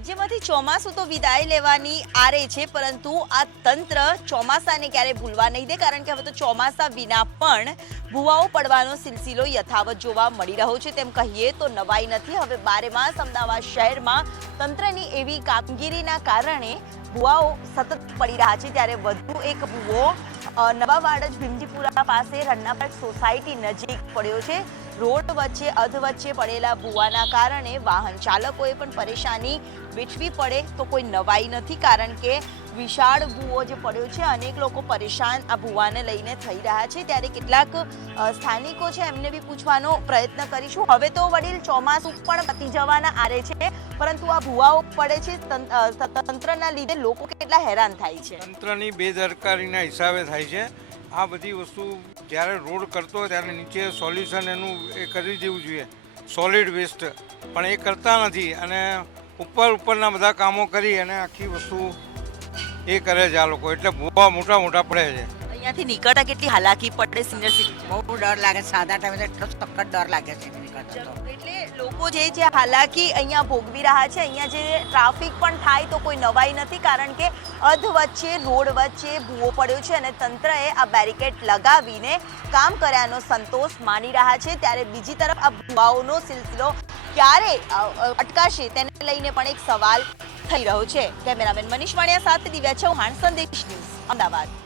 રાજ્યમાંથી ચોમાસું તો વિદાય લેવાની આરે છે, પરંતુ આ તંત્ર ચોમાસાને ક્યારે ભૂલવા નહીં દે, કારણ કે હવે તો ચોમાસા વિના પણ ભૂવાઓ પડવાનો સિલસિલો યથાવત જોવા મળી રહ્યો છે. તેમ કહીએ તો નવાઈ નથી. હવે બારેમાસ અમદાવાદ શહેરમાં તંત્રની એવી કામગીરીના કારણે ભૂવાઓ સતત પડી રહ્યા છે. ત્યારે વધુ એક ભૂવો નવાવાડજ ભીમજીપુરા પાસે રન્નાપાર્ક સોસાયટી નજીક પડ્યો છે. રોડ વચ્ચે અધ વચ્ચે પડેલા ભૂવાના કારણે વાહન ચાલકોએ પણ પરેશાની વેઠવી પડે તો કોઈ નવાઈ નથી, કારણ કે વિશાળ ભૂવો જે પડ્યો છે, અનેક લોકો પરેશાન આ ભૂવાને લઈને થઈ રહ્યા છે. ત્યારે કેટલાક સ્થાનિકો છે, એમને બી પૂછવાનો પ્રયત્ન કરીશું. હવે તો વડીલ ચોમાસું પણ પતી જવાના આરે છે, પરંતુ આ ભૂવાઓ પડે છે, તંત્રના લીધે લોકો કેટલા હેરાન થાય છે. તંત્રની બેદરકારીના હિસાબે થાય છે. આ બધી વસ્તુ જ્યારે રોડ કરતો હોય ત્યારે નીચે સોલ્યુશન એનું એ કરી દેવું જોઈએ, સોલિડ વેસ્ટ, પણ એ કરતા નથી અને ઉપરના બધા કામો કરી અને આખી વસ્તુ એ કરે છે આ લોકો, એટલે ભૂવા મોટા પડે છે. અહીંયાથી નીકળતા કેટલી હાલાકી પડે સિનિયર સિટીઝન? બહુ ડર લાગે, સાદા ટાઈમે એટલો સખત ડર લાગે છે નીકળતા તો. એટલે લોકો જે છે હાલાકી અહીંયા ભોગવી રહ્યા છે. અહીંયા જે ટ્રાફિક પણ થાય તો કોઈ નવાઈ નથી, કારણ કે અધ વચ્ચે રોડ વચ્ચે ભૂવો પડ્યો છે અને તંત્રએ આ બેરિકેડ લગાવીને કામ કર્યાનો સંતોષ માની રહ્યા છે. ત્યારે બીજી તરફ આ ભૂવાઓનો સિલસિલો ક્યારે અટકાશે તેને લઈને પણ એક સવાલ થઈ રહ્યો છે. કેમેરામેન મનીષ વાણિયા સાથે દિવ્યા ચૌહાણ, સંદેશ ન્યૂઝ, અમદાવાદ.